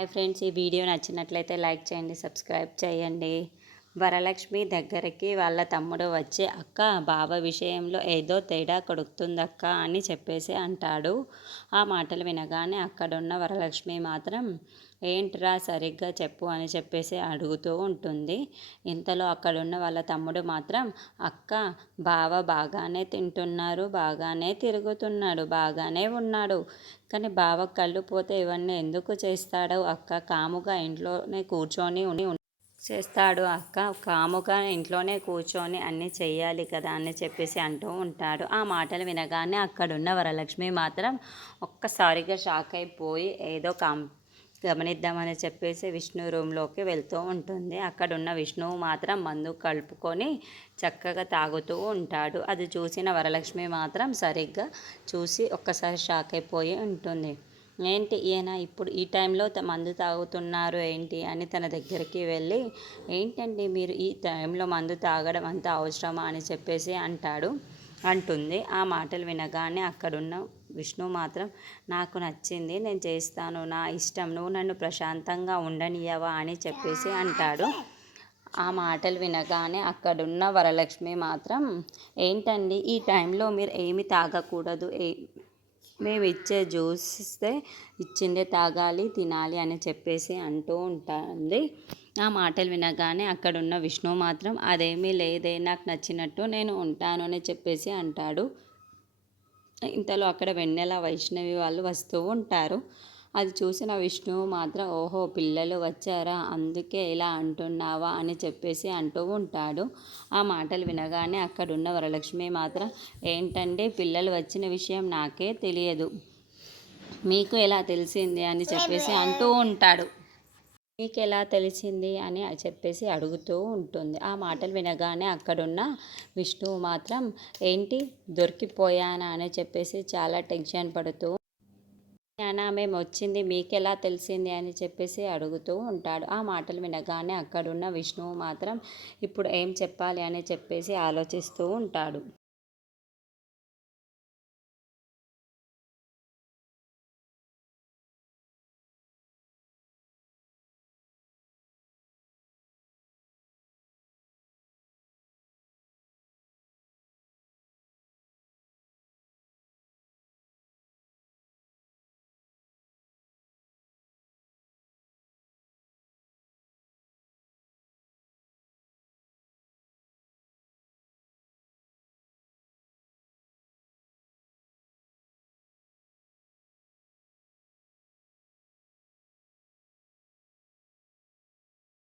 Hi friends, ఈ video నచ్చినట్లయితే like చేయండి, సబ్స్క్రైబ్ చేయండి. వరలక్ష్మి దగ్గరికి వాళ్ళ తమ్ముడు వచ్చి, అక్క బావ విషయంలో ఏదో తేడా కొడుతుందక్క అని చెప్పేసి అంటాడు. ఆ మాటలు వినగానే అక్కడున్న వరలక్ష్మి మాత్రం ఏంట్రా సరిగ్గా చెప్పు అని చెప్పేసి అడుగుతూ ఉంటుంది. ఇంతలో అక్కడున్న వాళ్ళ తమ్ముడు మాత్రం, అక్క బావ బాగానే తింటున్నారు, బాగానే తిరుగుతున్నాడు, బాగానే ఉన్నాడు, కానీ బావ కళ్ళు పోతే ఇవన్నీ ఎందుకు చేస్తాడు అక్క? కాముగా ఇంట్లోనే కూర్చొని చేస్తాడు అక్క, కాముగా ఇంట్లోనే కూర్చొని అన్నీ చెయ్యాలి కదా అని చెప్పేసి అంటూ ఉంటాడు. ఆ మాటలు వినగానే అక్కడున్న వరలక్ష్మి మాత్రం ఒక్కసారిగా షాక్ అయిపోయి ఏదో గమనిద్దామని చెప్పేసి విష్ణు రూమ్లోకి వెళ్తూ ఉంటుంది. అక్కడున్న విష్ణువు మాత్రం మందు కలుపుకొని చక్కగా తాగుతూ ఉంటాడు. అది చూసిన వరలక్ష్మి మాత్రం సరిగ్గా చూసి ఒక్కసారి షాక్ అయిపోయి ఉంటుంది. ఏంటి ఈయన ఇప్పుడు ఈ టైంలో మందు తాగుతున్నారు ఏంటి అని తన దగ్గరికి వెళ్ళి, ఏంటండి మీరు ఈ టైంలో మందు తాగడం అంత అవసరమా అని చెప్పేసి అంటుంది. ఆ మాటలు వినగానే అక్కడున్న విష్ణు మాత్రం, నాకు నచ్చింది, నేను చేస్తాను, నా ఇష్టం, నువ్వు నన్ను ప్రశాంతంగా ఉండనియవా అని చెప్పేసి అంటాడు. ఆ మాటలు వినగానే అక్కడున్న వరలక్ష్మి మాత్రం, ఏంటండి ఈ టైంలో మీరు ఏమి తాగకూడదు, మేము ఇచ్చే జ్యూస్ ఇస్తే ఇచ్చిందే తాగాలి, తినాలి అని చెప్పేసి అంటూ ఉంటుంది. ఆ మాటలు వినగానే అక్కడున్న విష్ణు మాత్రం, అదేమీ లేదే, నాకు నచ్చినట్టు నేను ఉంటాను అని చెప్పేసి అంటాడు. ఇంతలో అక్కడ వెన్నెల, వైష్ణవి వాళ్ళు వస్తూ ఉంటారు. అది చూసిన విష్ణువు మాత్రం, ఓహో పిల్లలు వచ్చారా, అందుకే ఇలా అంటున్నావా అని చెప్పేసి అంటూ ఉంటాడు. ఆ మాటలు వినగానే అక్కడున్న వరలక్ష్మి మాత్రం, ఏంటంటే పిల్లలు వచ్చిన విషయం నాకే తెలియదు, మీకు ఎలా తెలిసింది అని చెప్పేసి అంటూ ఉంటాడు. మీకు ఎలా తెలిసింది అని చెప్పేసి అడుగుతూ ఉంటుంది. ఆ మాటలు వినగానే అక్కడున్న విష్ణువు మాత్రం, ఏంటి దొరికిపోయానా అని చెప్పేసి చాలా టెన్షన్ పడుతూ, నానా మేము వచ్చింది మీకెలా తెలిసింది అని చెప్పేసి అడుగుతూ ఉంటాడు. ఆ మాటలు వినగానే అక్కడున్న విష్ణువు మాత్రం ఇప్పుడు ఏం చెప్పాలి అని చెప్పేసి ఆలోచిస్తూ ఉంటాడు.